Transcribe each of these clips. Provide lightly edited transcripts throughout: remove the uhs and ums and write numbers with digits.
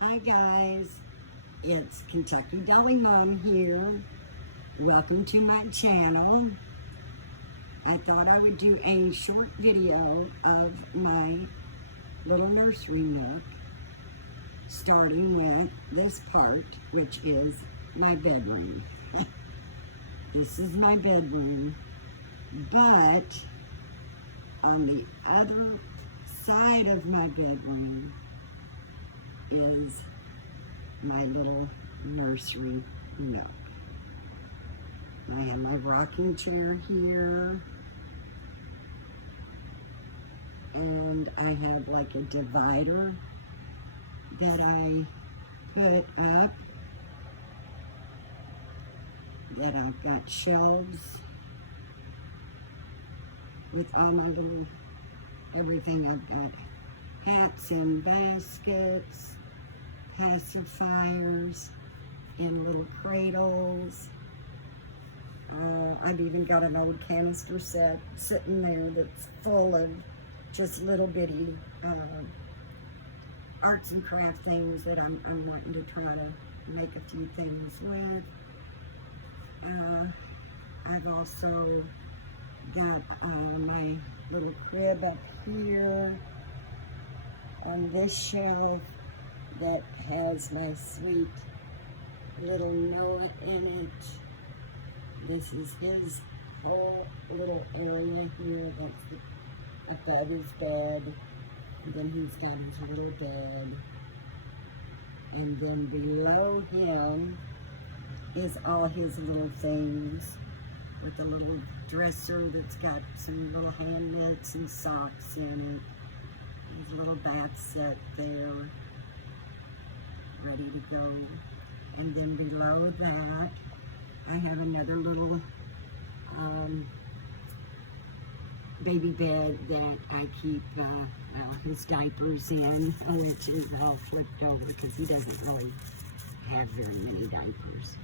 Hi guys, it's Kentucky Dolly Mom here. Welcome to my channel. I thought I would do a short video of my little nursery nook, starting with this part, which is my bedroom. This is my bedroom, but on the other side of my bedroom is my little nursery nook. I have my rocking chair here, and I have like a divider that I put up, that I've got shelves with all my little everything. I've got hats in baskets, pacifiers in little cradles. I've even got an old canister set sitting there that's full of just little bitty arts and craft things that I'm wanting to try to make a few things with. I've also got my little crib up here on this shelf that has my sweet little Noah in it. This is his whole little area here that's above his bed. And then he's got his little bed. And then below him is all his little things, with a little dresser that's got some little hand mitts and socks in it. His little bath set there, ready to go. And then below that, I have another little baby bed that I keep his diapers in, which is all flipped over because he doesn't really have very many diapers.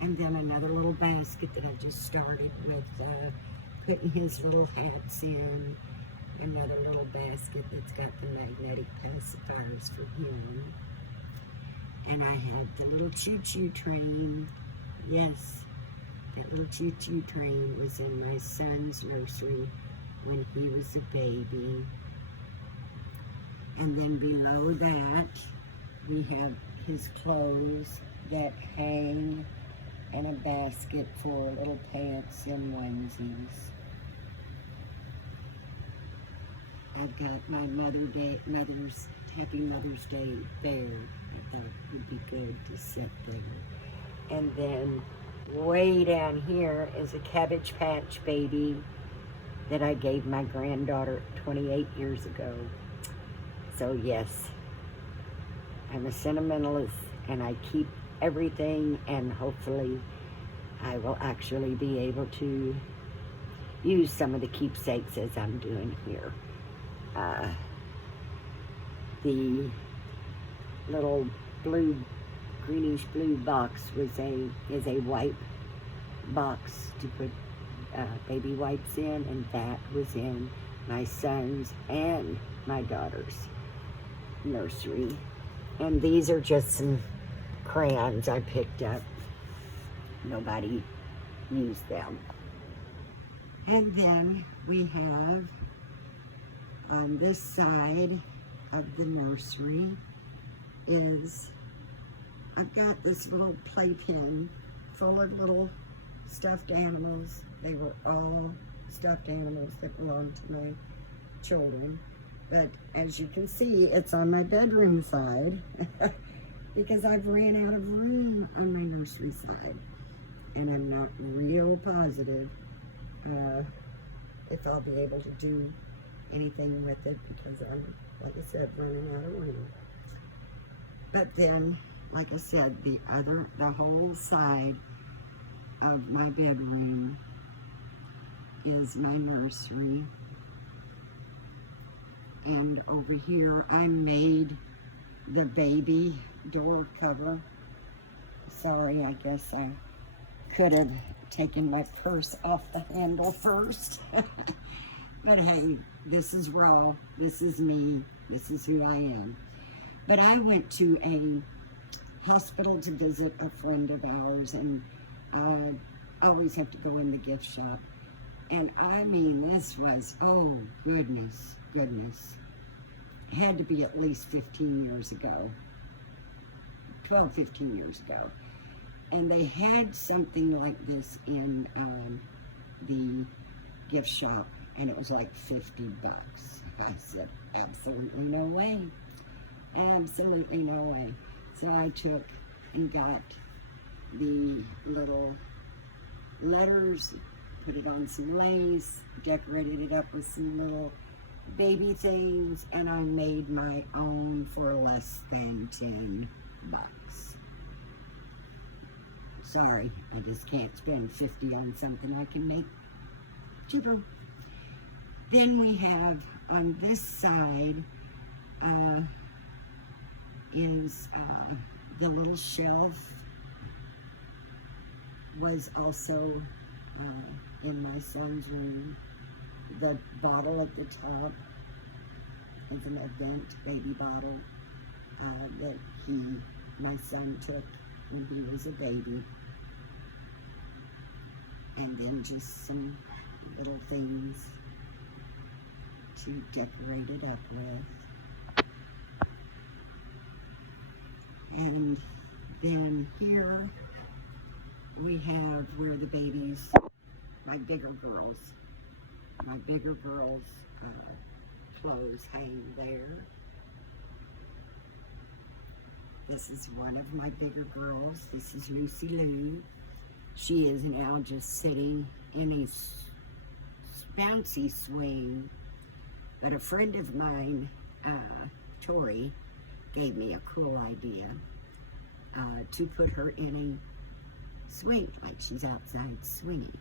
And then another little basket that I just started with putting his little hats in. Another little basket that's got the magnetic pacifiers for him. And I had the little choo-choo train. Yes, that little choo-choo train was in my son's nursery when he was a baby. And then below that, we have his clothes that hang, and a basket for little pants and onesies. I've got my Happy Mother's Day bear. I thought it would be good to sit there. And then way down here is a Cabbage Patch baby that I gave my granddaughter 28 years ago. So yes, I'm a sentimentalist and I keep everything, and hopefully I will actually be able to use some of the keepsakes as I'm doing here. The little greenish blue box is a wipe box to put baby wipes in, and that was in my son's and my daughter's nursery. And these are just some crayons I picked up. Nobody used them. And then we have on this side of the nursery is, I've got this little playpen full of little stuffed animals. They were all stuffed animals that belonged to my children. But as you can see, it's on my bedroom side because I've ran out of room on my nursery side. And I'm not real positive if I'll be able to do anything with it because I'm, like I said, running out of room. But then, like I said, the whole side of my bedroom is my nursery. And over here, I made the baby door cover. Sorry, I guess I could have taken my purse off the handle first. But hey, this is raw, this is me, this is who I am. But I went to a hospital to visit a friend of ours, and I always have to go in the gift shop. And I mean, this was, oh, goodness. It had to be at least 15 years ago. 12, 15 years ago. And they had something like this in the gift shop, and it was like $50. I said, absolutely no way. Absolutely no way. So I took and got the little letters, put it on some lace, decorated it up with some little baby things, and I made my own for less than $10. Sorry, I just can't spend $50 on something I can make cheaper. Then we have on this side is the little shelf was also in my son's room. The bottle at the top is an advent baby bottle that my son took when he was a baby. And then just some little things to decorate it up with. And then here we have where the babies, my bigger girls' clothes hang there. This is one of my bigger girls. This is Lucy Lou. She is now just sitting in a bouncy swing. But a friend of mine, Tori, gave me a cool idea to put her in a swing, like she's outside swinging.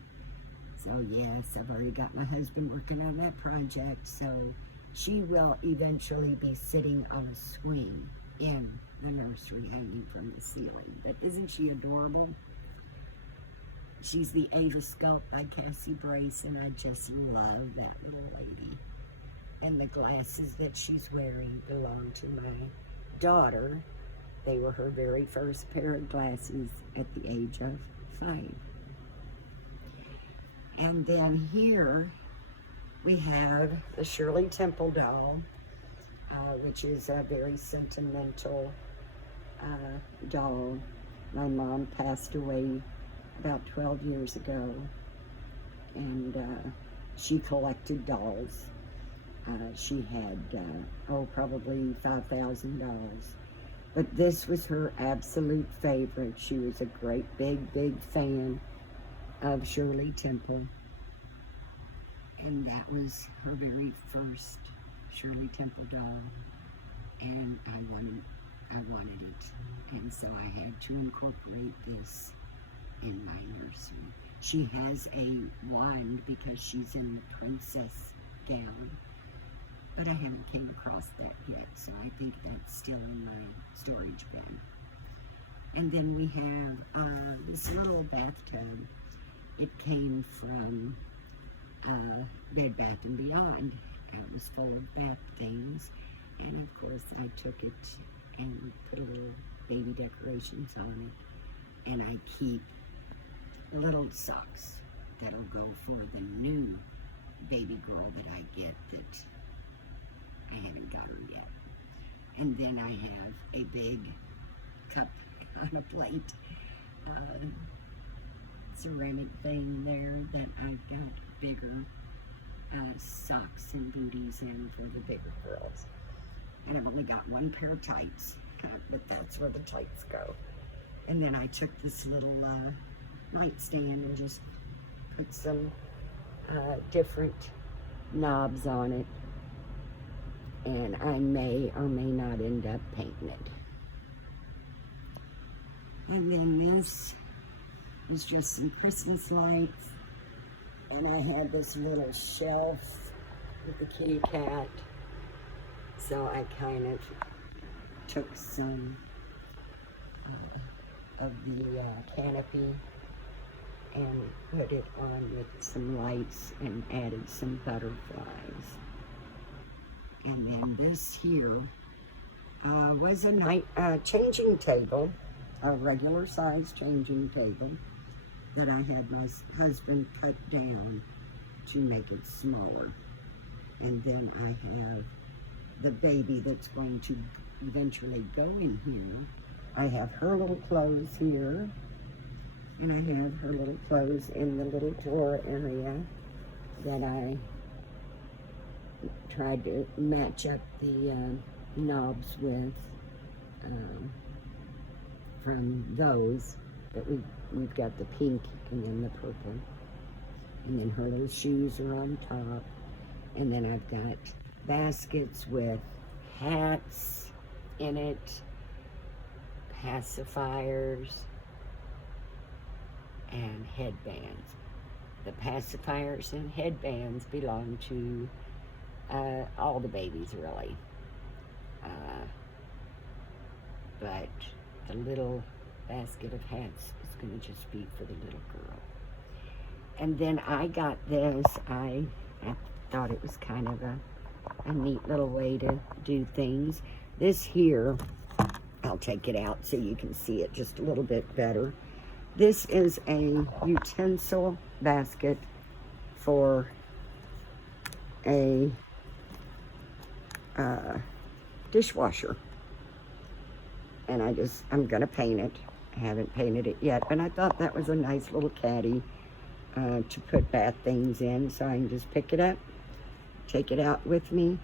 So yes, I've already got my husband working on that project, so she will eventually be sitting on a swing in the nursery hanging from the ceiling. But isn't she adorable? She's the Ava Sculpt by Cassie Brace, and I just love that little lady. And the glasses that she's wearing belong to my daughter. They were her very first pair of glasses at the age of 5. And then here we have the Shirley Temple doll, which is a very sentimental doll. My mom passed away about 12 years ago, and she collected dolls. She had, probably 5,000 dolls. But this was her absolute favorite. She was a great big fan of Shirley Temple. And that was her very first Shirley Temple doll. And I wanted it. And so I had to incorporate this in my nursery. She has a wand because she's in the princess gown. But I haven't came across that yet, so I think that's still in my storage bin. And then we have this little bathtub. It came from Bed Bath & Beyond. It was full of bath things, and of course I took it and put a little baby decorations on it. And I keep little socks that'll go for the new baby girl that I get that I haven't got her yet. And then I have a big cup on a plate, ceramic thing there that I've got bigger socks and booties in for the bigger girls. And I've only got one pair of tights, but that's where the tights go. And then I took this little nightstand and just put some different knobs on it. And I may or may not end up painting it. And then this is just some Christmas lights. And I had this little shelf with the kitty cat. So I kind of took some of the canopy and put it on with some lights and added some butterflies. And then this here was a night changing table, a regular size changing table that I had my husband cut down to make it smaller. And then I have the baby that's going to eventually go in here. I have her little clothes here, and I have her little clothes in the little drawer area that I tried to match up the knobs with from those, but we've got the pink and then the purple, and then her little shoes are on top, and then I've got baskets with hats in it, pacifiers, and headbands. The pacifiers and headbands belong to all the babies, really. But the little basket of hats is going to just be for the little girl. And then I got this. I thought it was kind of a neat little way to do things. This here, I'll take it out so you can see it just a little bit better. This is a utensil basket for a dishwasher. And I'm gonna paint it. I haven't painted it yet, but I thought that was a nice little caddy to put bath things in, so I can just pick it up, take it out with me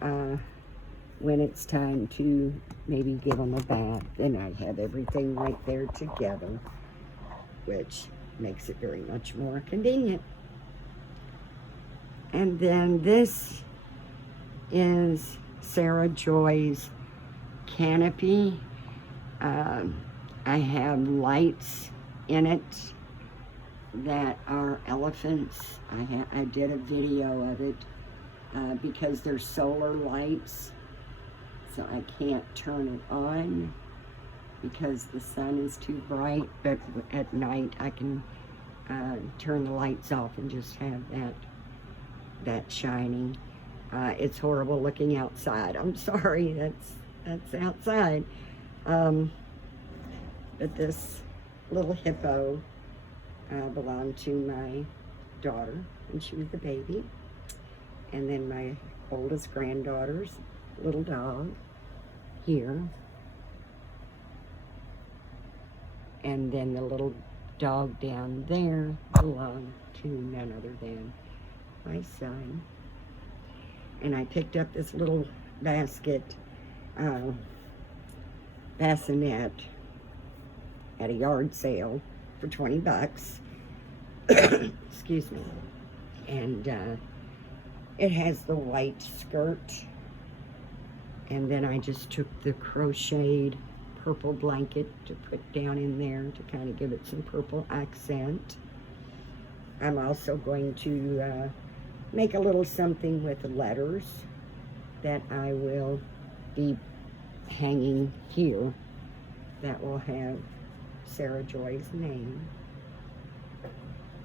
when it's time to maybe give them a bath. Then I have everything right there together, which makes it very much more convenient. And then this is Sarah Joy's canopy. I have lights in it that are elephants. I did a video of it because they're solar lights, so I can't turn it on because the sun is too bright, but at night I can turn the lights off and just have that shining. It's horrible looking outside. I'm sorry, that's outside. But this little hippo belonged to my daughter when she was a baby. And then my oldest granddaughter's little dog here. And then the little dog down there belonged to none other than my son. And I picked up this little basket, Bassinet, at a yard sale for 20 bucks. Excuse me. And it has the white skirt. And then I just took the crocheted purple blanket to put down in there to kind of give it some purple accent. I'm also going to make a little something with letters that I will be hanging here that will have Sarah Joy's name.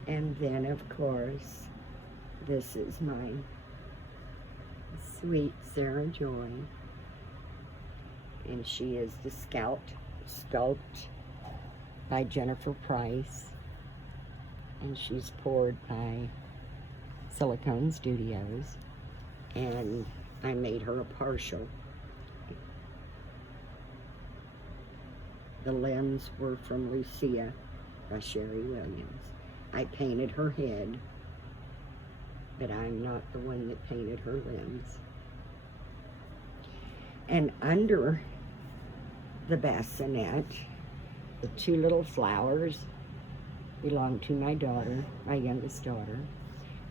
And then, of course, this is my sweet Sarah Joy. And she is the sculpt by Jennifer Price. And she's poured by Silicone Studios. And I made her a partial. The limbs were from Lucia by Shirley Williams. I painted her head, but I'm not the one that painted her limbs. And under the bassinet, the two little flowers belong to my daughter, my youngest daughter.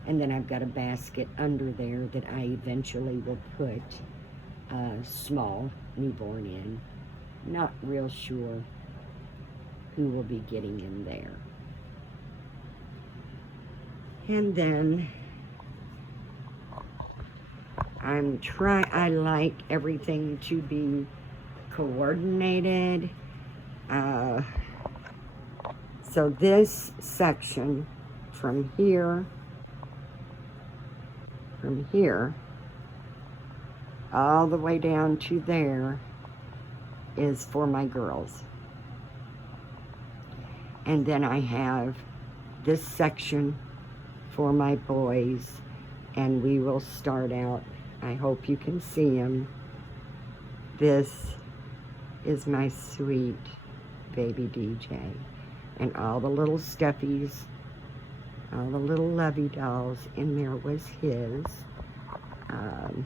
And then I've got a basket under there that I eventually will put a small newborn in. Not real sure who will be getting in there. And then I like everything to be coordinated. So this section from here, all the way down to there is for my girls. And then I have this section for my boys, and we will start out. I hope you can see him. This is my sweet baby DJ, and all the little stuffies, all the little lovey dolls in there was his. I'm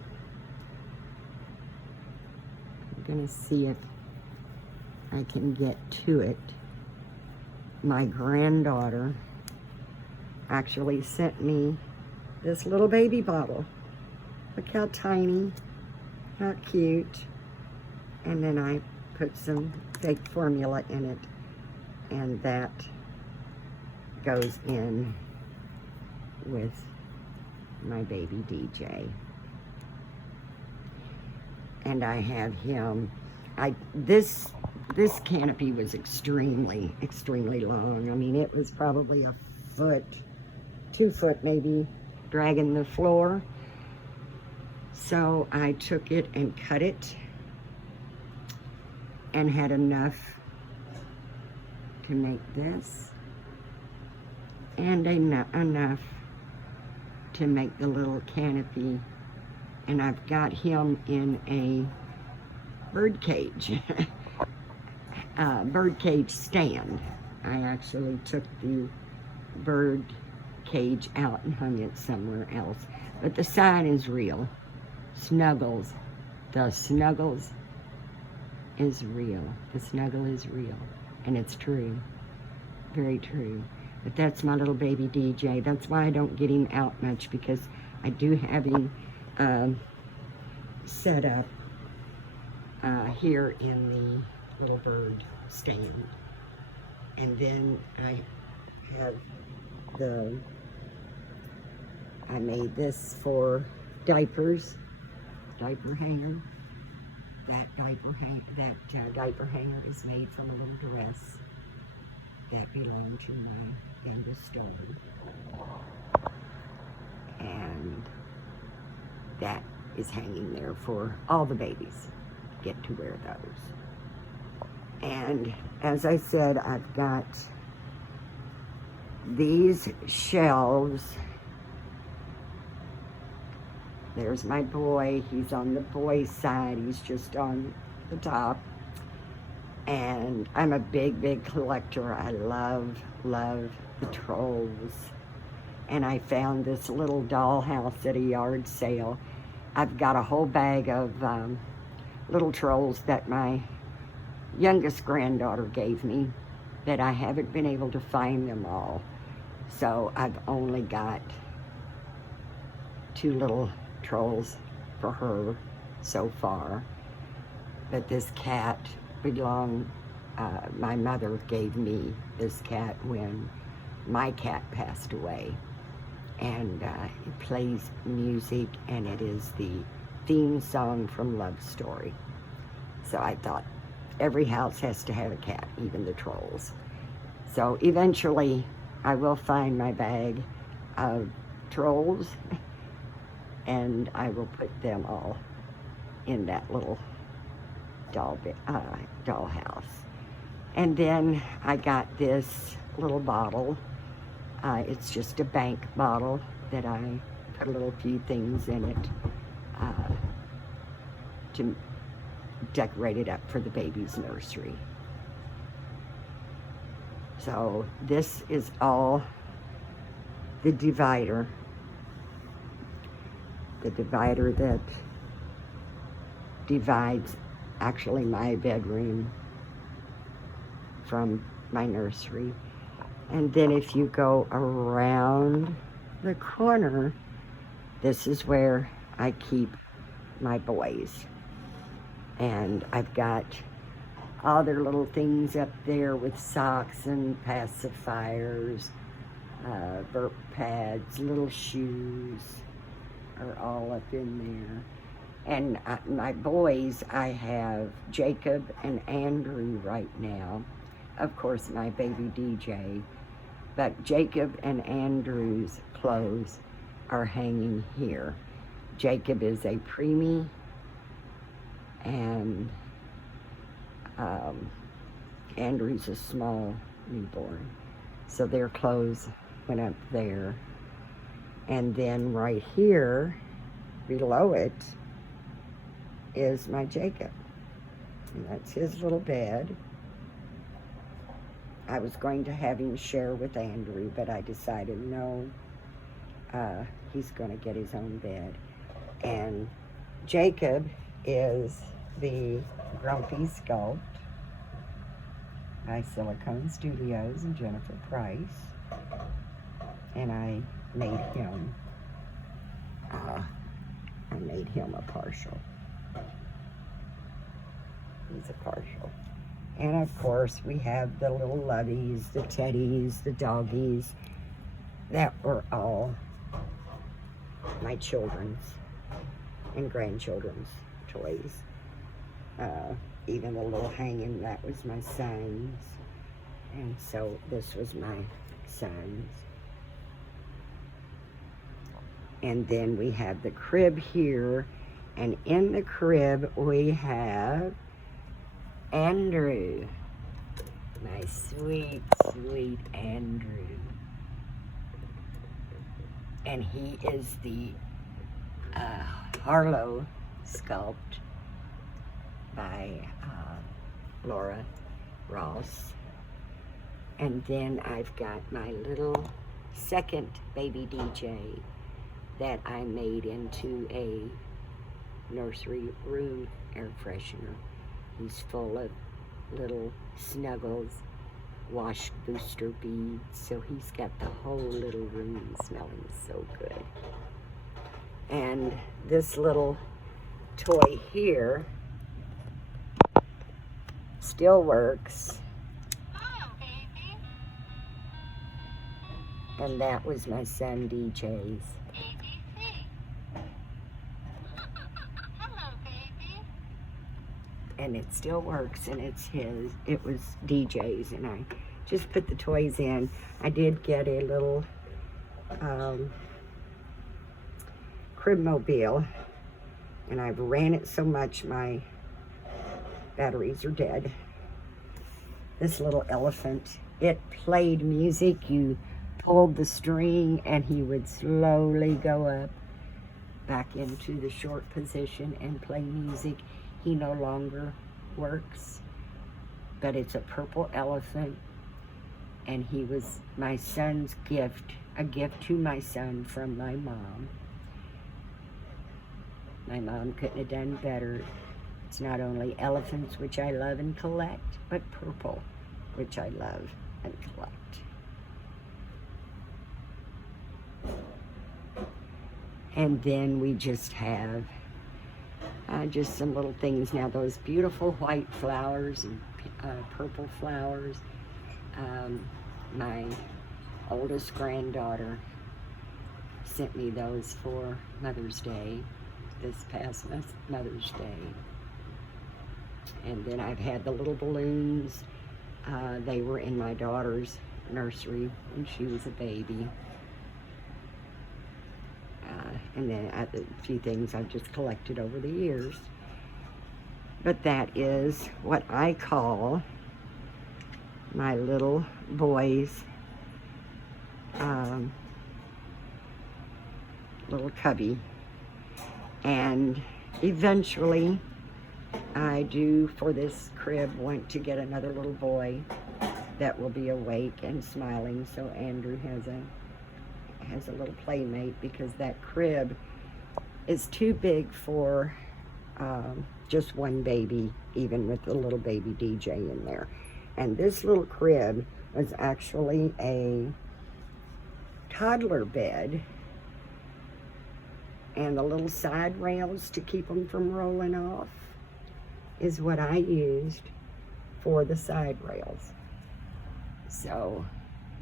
gonna see if I can get to it. My granddaughter actually sent me this little baby bottle. Look how tiny, how cute. And then I put some fake formula in it, and that goes in with my baby DJ. And I have him, this canopy was extremely long. I mean, it was probably a foot, 2 foot maybe, dragging the floor. So I took it and cut it, and had enough to make this, and enough to make the little canopy. And I've got him in a bird cage, bird cage stand. I actually took the bird cage out and hung it somewhere else. But the sign is real. Snuggles. The Snuggles is real. The snuggle is real. And it's true. Very true. But that's my little baby DJ. That's why I don't get him out much, because I do have him set up here in the little bird stand. And then I have I made this for diapers, diaper hanger. That diaper hanger is made from a little dress that belonged to my youngest daughter. And that is hanging there for all the babies to get to wear those. And as I said, I've got these shelves. There's my boy. He's on the boy side. He's just on the top. And I'm a big collector. I love the trolls. And I found this little dollhouse at a yard sale. I've got a whole bag of little trolls that my youngest granddaughter gave me, that I haven't been able to find them all. So I've only got 2 little trolls for her so far. But this cat belonged, my mother gave me this cat when my cat passed away. And it plays music, and it is the theme song from Love Story. So I thought every house has to have a cat, even the trolls. So eventually I will find my bag of trolls, and I will put them all in that little dollhouse. And then I got this little bottle. It's just a bank bottle that I put a little few things in it to decorate it up for the baby's nursery. So this is all the divider that divides actually my bedroom from my nursery. And then if you go around the corner, this is where I keep my boys. And I've got all their little things up there with socks and pacifiers, burp pads, little shoes are all up in there. And my boys, I have Jacob and Andrew right now. Of course, my baby DJ. But Jacob and Andrew's clothes are hanging here. Jacob is a preemie, and Andrew's a small newborn, so their clothes went up there. And then right here, below it, is my Jacob. And that's his little bed. I was going to have him share with Andrew, but I decided no, he's going to get his own bed. And Jacob is the Grumpy Sculpt by Silicone Studios and Jennifer Price. And I made him a partial. He's a partial. And of course we have the little loveys, the teddies, the doggies. That were all my children's and grandchildren's toys. Even the little hanging, that was my son's. And so this was my son's. And then we have the crib here. And in the crib we have Andrew. My sweet, sweet Andrew. And he is the Harlow Sculpt by Laura Ross. And then I've got my little second baby DJ that I made into a nursery room air freshener. He's full of little Snuggles wash booster beads, so he's got the whole little room smelling so good. And this little toy here still works. And that was my son DJ's. And it still works, and it's his. It was DJ's, and I just put the toys in. I did get a little Cribmobile, and I've ran it so much my batteries are dead. This little elephant, it played music. You pulled the string, and he would slowly go up back into the short position and play music. He no longer works, but it's a purple elephant, and he was my son's gift, a gift to my son from my mom. My mom couldn't have done better. It's not only elephants, which I love and collect, but purple, which I love and collect. And then we just have just some little things now. Those beautiful white flowers and purple flowers. My oldest granddaughter sent me those for Mother's Day, this past Mother's Day. And then I've had the little balloons. They were in my daughter's nursery when she was a baby. And then a few things I've just collected over the years. But that is what I call my little boy's little cubby. And eventually I do, for this crib, want to get another little boy that will be awake and smiling, so Andrew has a little playmate, because that crib is too big for just one baby, even with the little baby DJ in there. And this little crib was actually a toddler bed, and the little side rails to keep them from rolling off is what I used for the side rails. So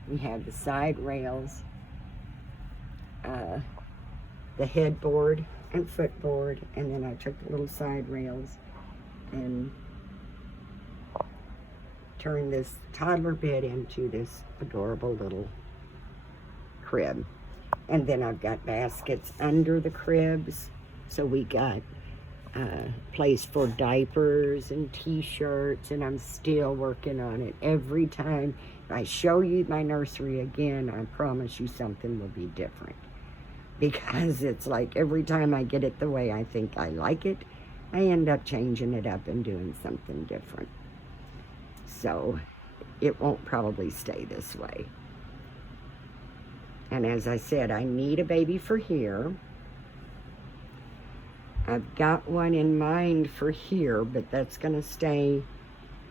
we have the side rails, the headboard and footboard, and then I took the little side rails and turned this toddler bed into this adorable little crib. And then I've got baskets under the cribs. So we got place for diapers and t-shirts, and I'm still working on it. Every time I show you my nursery again, I promise you something will be different, because it's like every time I get it the way I think I like it, I end up changing it up and doing something different. So it won't probably stay this way. And as I said, I need a baby for here. I've got one in mind for here, but that's going to stay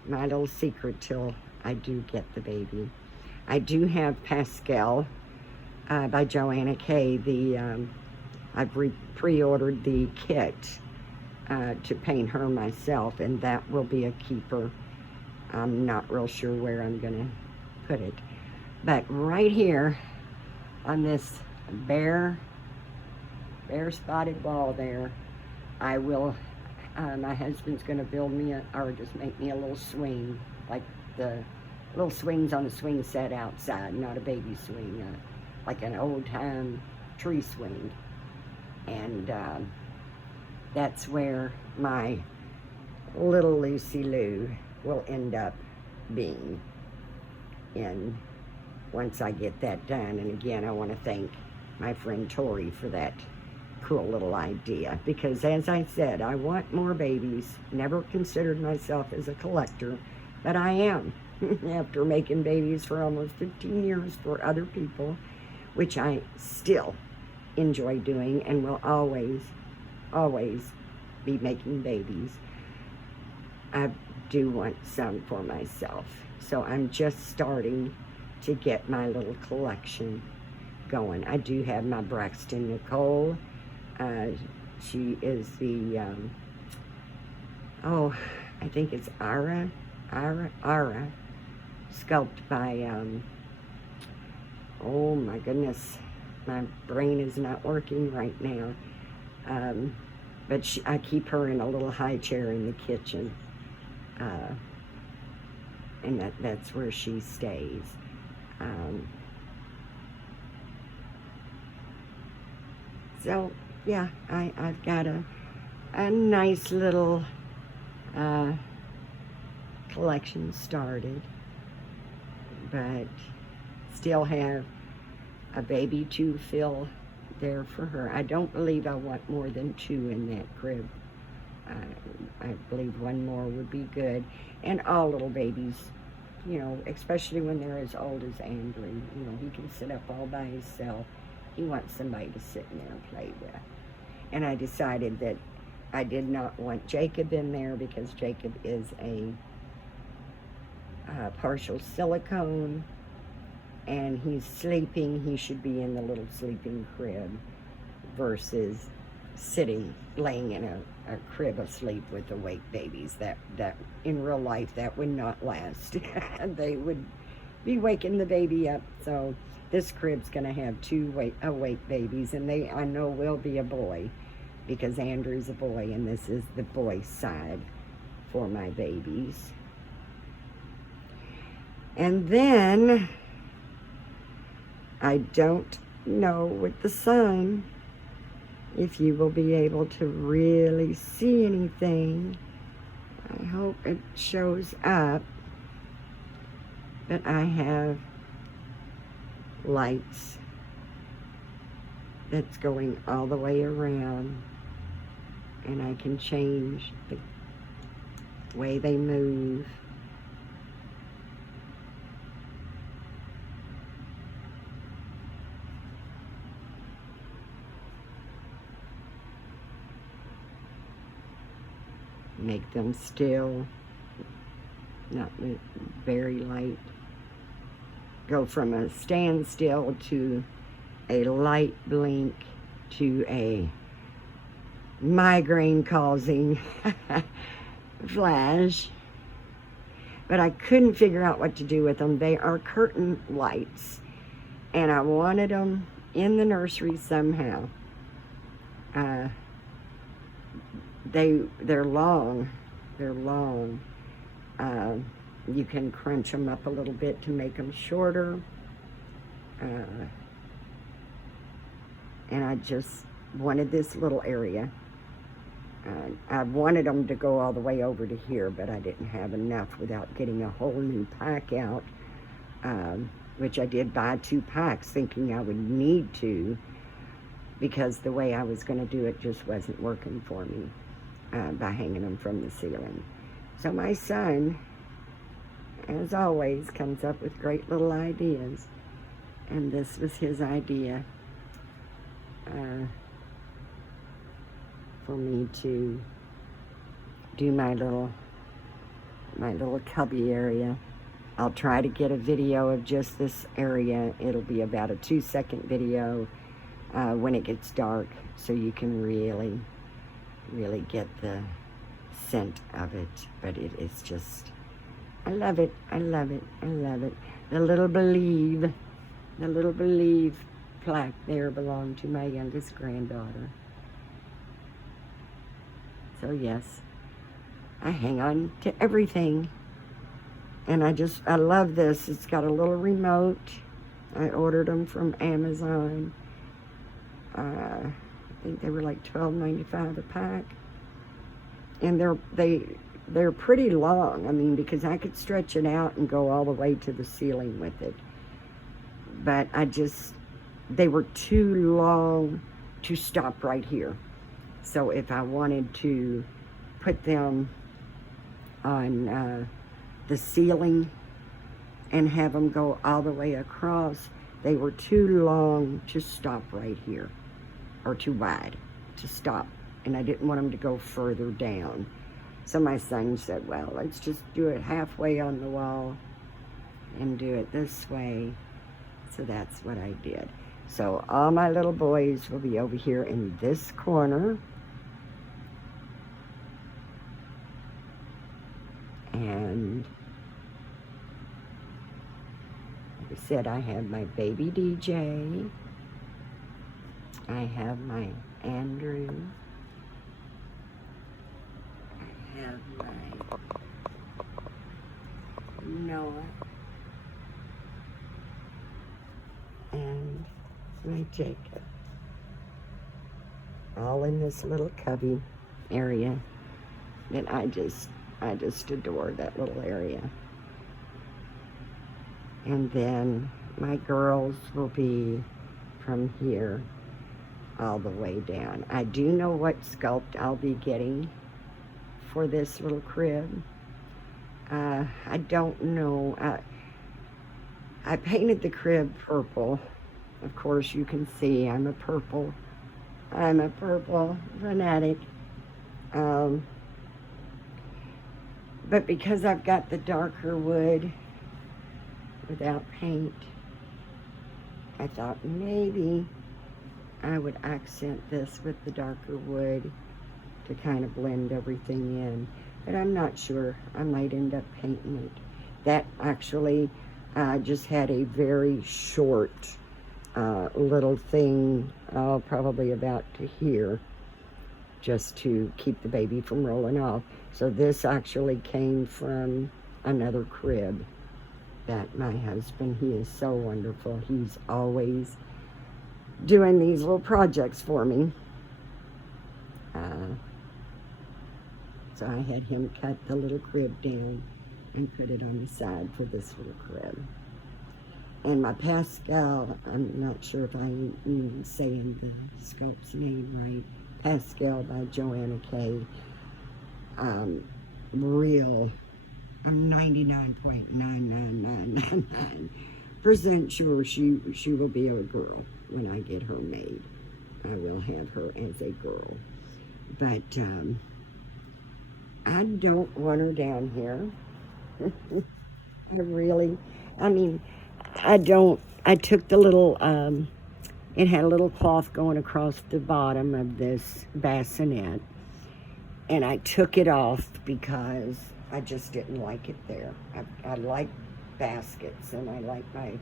my little secret till I do get the baby. I do have Pascal by Joanna K. I've pre-ordered the kit to paint her myself, and that will be a keeper. I'm not real sure where I'm going to put it. But right here on this bare spotted wall there, I will, my husband's going to build me or just make me a little swing, like the little swings on a swing set outside, not a baby swing, like an old-time tree swing. And that's where my little Lucy Lou will end up being in once I get that done. And again, I want to thank my friend Tori for that cool little idea, because as I said, I want more babies. Never considered myself as a collector, but I am after making babies for almost 15 years for other people, which I still enjoy doing and will always be making babies. I do want some for myself, so I'm just starting to get my little collection going. I do have my Braxton Nicole. She is the I think it's Ara, sculpted by oh my goodness, my brain is not working right now, but I keep her in a little high chair in the kitchen, and that's where she stays. So yeah, I've got a nice little collection started, but still have a baby to fill there for her. I don't believe I want more than 2 in that crib. I believe 1 more would be good. And all little babies, you know, especially when they're as old as Andrew, you know, he can sit up all by himself. He wants somebody to sit in there and play with. And I decided that I did not want Jacob in there, because Jacob is a partial silicone, and he's sleeping. He should be in the little sleeping crib versus laying in a crib asleep with awake babies. That in real life, that would not last. They would be waking the baby up. So this crib's gonna have 2 awake babies, and they, I know, will be a boy, because Andrew's a boy, and this is the boy side for my babies. And then I don't know with the sun if you will be able to really see anything. I hope it shows up. But I have lights that's going all the way around, and I can change the way they move. Make them still, not very light. Go from a standstill to a light blink to a migraine-causing flash. But I couldn't figure out what to do with them. They are curtain lights, and I wanted them in the nursery somehow. They're long. You can crunch them up a little bit to make them shorter. And I just wanted this little area I wanted them to go all the way over to here, but I didn't have enough without getting a whole new pack out, which I did buy 2 packs thinking I would need to, because the way I was going to do it just wasn't working for me by hanging them from the ceiling. So my son, as always, comes up with great little ideas, and this was his idea for me to do my little cubby area. I'll try to get a video of just this area. It'll be about a 2-second video when it gets dark, so you can really get the scent of it. But it is just, I love it, I love it, I love it. The little believe plaque there belonged to my youngest granddaughter. So yes, I hang on to everything. And I love this. It's got a little remote. I ordered them from Amazon. I think they were like $12.95 a pack. And they're pretty long. I mean, because I could stretch it out and go all the way to the ceiling with it. But they were too long to stop right here. So if I wanted to put them on the ceiling and have them go all the way across, they were too long to stop right here, or too wide to stop, and I didn't want them to go further down. So my son said, well, let's just do it halfway on the wall and do it this way. So that's what I did. So all my little boys will be over here in this corner. And like I said, I have my baby DJ. I have my Andrew. I have my Noah. And my Jacob. All in this little cubby area that I just adore that little area. And then my girls will be from here all the way down. I do know what sculpt I'll be getting for this little crib. I don't know. I painted the crib purple. Of course, you can see I'm a purple fanatic. But because I've got the darker wood without paint, I thought maybe I would accent this with the darker wood to kind of blend everything in. But I'm not sure. I might end up painting it. That actually just had a very short little thing, probably about to here, just to keep the baby from rolling off. So this actually came from another crib that my husband, he is so wonderful. He's always doing these little projects for me. So I had him cut the little crib down and put it on the side for this little crib. And my Pascal, I'm not sure if I'm saying the sculpt's name right, Pascal by Joanna K. Real, I'm 99.99999% sure she will be a girl when I get her made. I will have her as a girl. But I don't want her down here. I took the little, it had a little cloth going across the bottom of this bassinet, and I took it off because I just didn't like it there. I like baskets, and I like my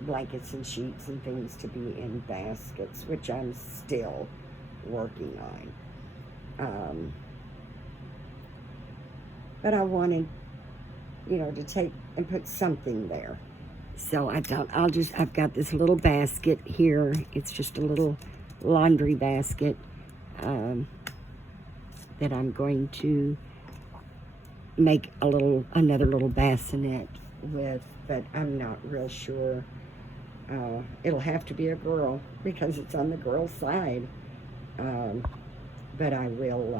blankets and sheets and things to be in baskets, which I'm still working on. But I wanted, to take and put something there. So I thought I've got this little basket here. It's just a little laundry basket. that I'm going to make another little bassinet with, but I'm not real sure. It'll have to be a girl because it's on the girl side. But I will,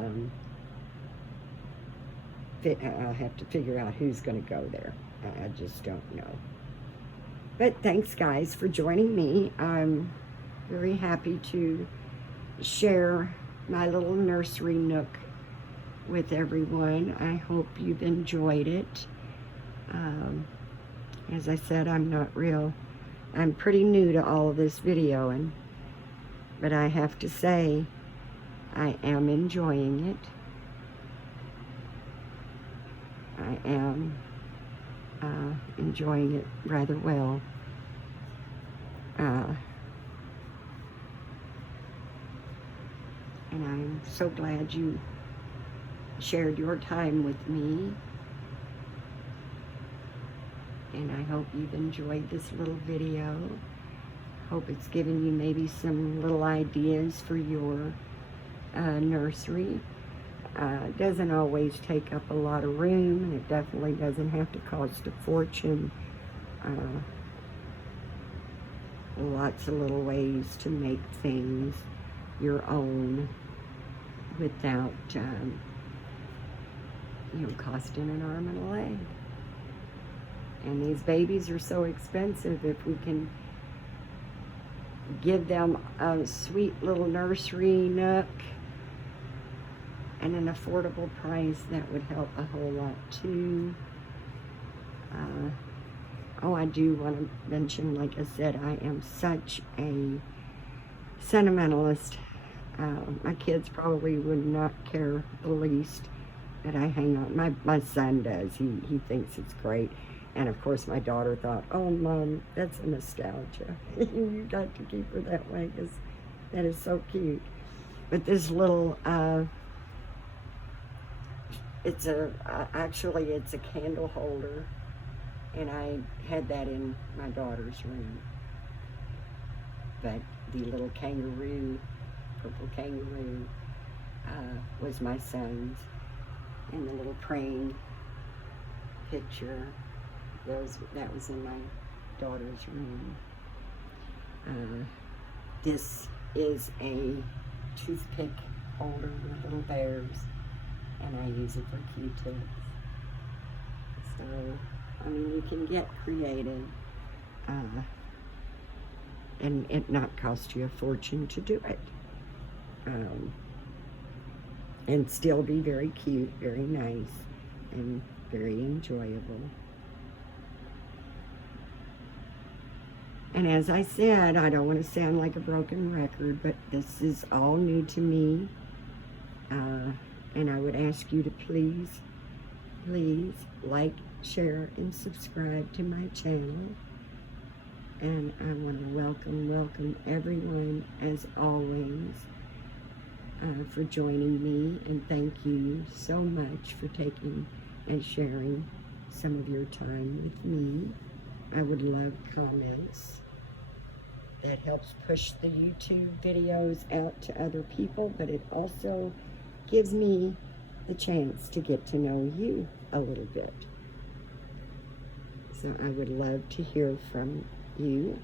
I'll have to figure out who's going to go there. I just don't know. But thanks, guys, for joining me. I'm very happy to share my little nursery nook with everyone. I hope you've enjoyed it. As I said, I'm pretty new to all of this videoing, but I have to say, I am enjoying it. I am enjoying it rather well. And I'm so glad you shared your time with me. And I hope you've enjoyed this little video. Hope it's given you maybe some little ideas for your nursery. It doesn't always take up a lot of room, and it definitely doesn't have to cost a fortune. Lots of little ways to make things your own without costing an arm and a leg. And these babies are so expensive. If we can give them a sweet little nursery nook and an affordable price, that would help a whole lot too. I do want to mention, like I said, I am such a sentimentalist. My kids probably would not care the least that I hang on. My son does. He thinks it's great. And of course my daughter thought, oh Mom, that's a nostalgia. You got to keep her that way because that is so cute. But this little, actually it's a candle holder, and I had that in my daughter's room. But the little kangaroo, purple kangaroo, was my son's, and the little praying picture, that was in my daughter's room. This is a toothpick holder with little bears, and I use it for Q-tips. So, I mean, you can get creative, and it not cost you a fortune to do it. And still be very cute, very nice, and very enjoyable. And as I said, I don't want to sound like a broken record, but this is all new to me. And I would ask you to please like, share, and subscribe to my channel. And I want to welcome everyone, as always, for joining me. And thank you so much for taking and sharing some of your time with me. I would love comments. That helps push the YouTube videos out to other people, but it also gives me the chance to get to know you a little bit. So I would love to hear from you.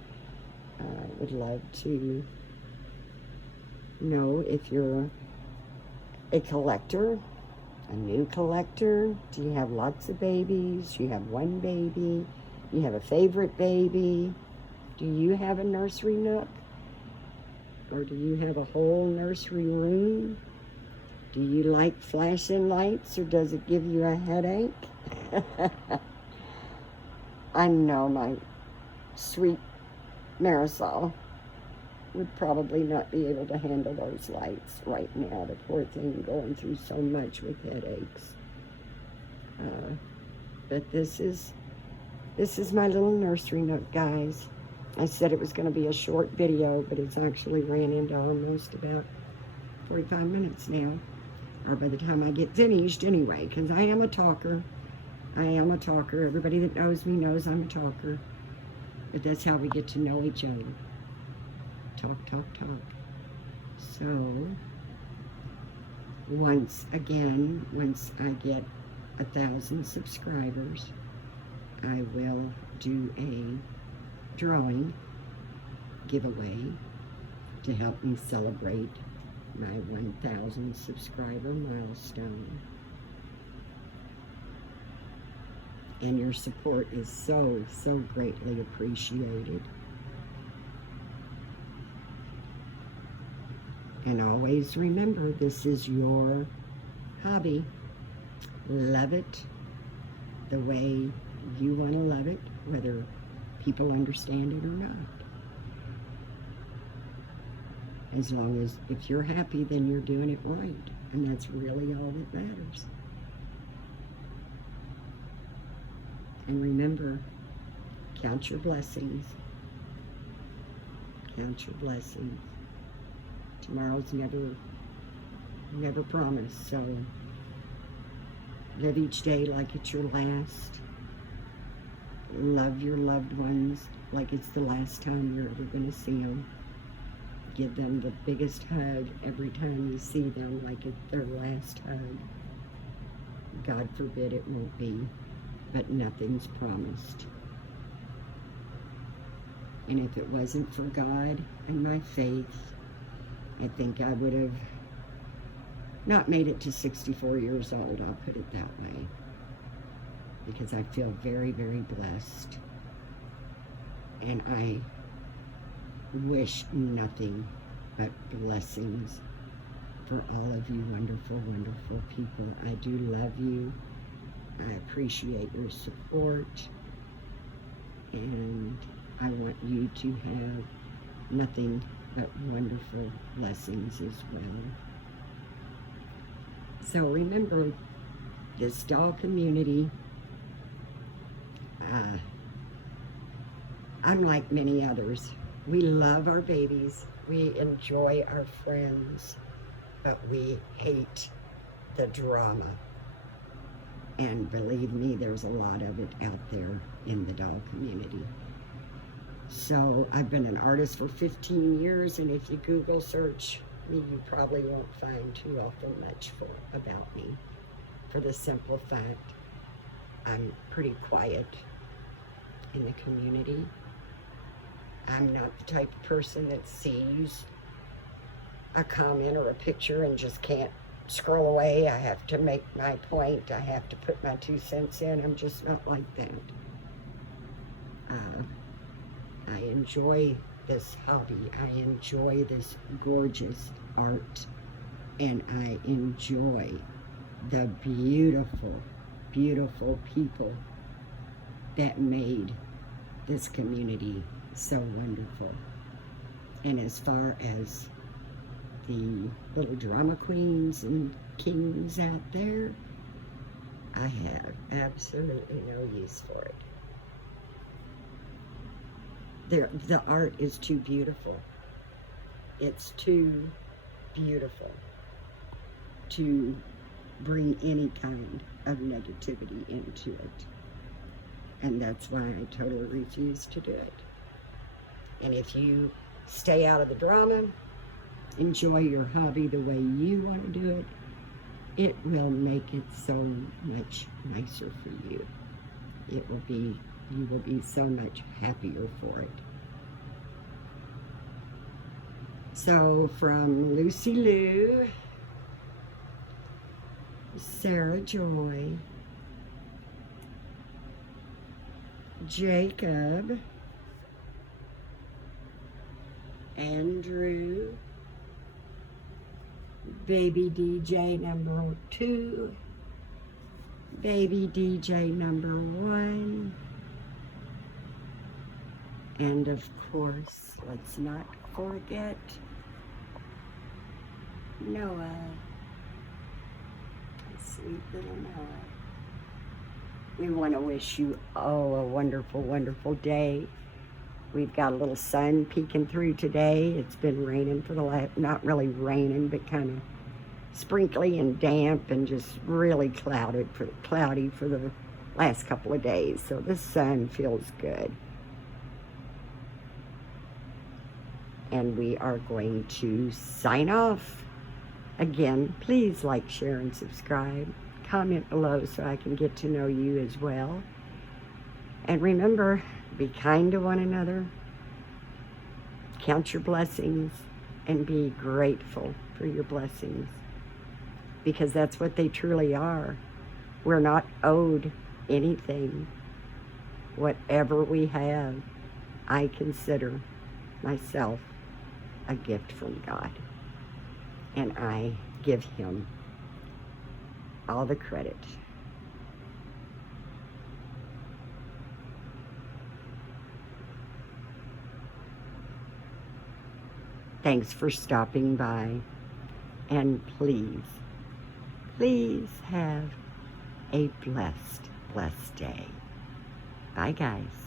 I would love to know if you're a collector, a new collector. Do you have lots of babies? Do you have one baby? Do you have a favorite baby? Do you have a nursery nook? Or do you have a whole nursery room? Do you like flashing lights, or does it give you a headache? I know my sweet Marisol would probably not be able to handle those lights right now. The poor thing going through so much with headaches. But this is my little nursery nook, guys. I said it was going to be a short video, but it's actually ran into almost about 45 minutes now. Or by the time I get finished anyway, because I am a talker. I am a talker. Everybody that knows me knows I'm a talker. But that's how we get to know each other. Talk, talk, talk. So, once I get 1,000 subscribers, I will do a drawing giveaway to help me celebrate my 1,000 subscriber milestone. And your support is so, so greatly appreciated. And always remember, this is your hobby. Love it the way you want to love it, whether people understand it or not. As long as, if you're happy, then you're doing it right. And that's really all that matters. And remember, count your blessings. Count your blessings. Tomorrow's never promised, so live each day like it's your last. Love your loved ones like it's the last time you're ever going to see them. Give them the biggest hug every time you see them, like it's their last hug. God forbid it won't be, but nothing's promised. And if it wasn't for God and my faith, I think I would have not made it to 64 years old, I'll put it that way. Because I feel very, very blessed. And I wish nothing but blessings for all of you wonderful, wonderful people. I do love you. I appreciate your support. And I want you to have nothing but wonderful blessings as well. So remember, this doll community, unlike many others, we love our babies, we enjoy our friends, but we hate the drama. And believe me, there's a lot of it out there in the doll community. So I've been an artist for 15 years, and if you Google search me, you probably won't find too awful much about me. For the simple fact, I'm pretty quiet in the community. I'm not the type of person that sees a comment or a picture and just can't scroll away. I have to make my point. I have to put my 2 cents in. I'm just not like that. I enjoy this hobby. I enjoy this gorgeous art. And I enjoy the beautiful, beautiful people that made this community so wonderful. And as far as the little drama queens and kings out there, I have absolutely no use for it. The art is too beautiful. It's too beautiful to bring any kind of negativity into it. And that's why I totally refuse to do it. And if you stay out of the drama, enjoy your hobby the way you want to do it, it will make it so much nicer for you. You will be so much happier for it. So from Lucy Lou, Sarah Joy, Jacob, Andrew, baby DJ number 2, baby DJ number 1, and of course, let's not forget Noah, sweet little Noah. We want to wish you, a wonderful, wonderful day. We've got a little sun peeking through today. It's been raining for the last, not really raining, but kind of sprinkly and damp and just really cloudy for the last couple of days. So the sun feels good. And we are going to sign off Again, please like, share, and subscribe. Comment below so I can get to know you as well. And remember, be kind to one another. Count your blessings and be grateful for your blessings, because that's what they truly are. We're not owed anything. Whatever we have, I consider myself a gift from God, and I give him all the credit. Thanks for stopping by, and please, please have a blessed, blessed day. Bye, guys.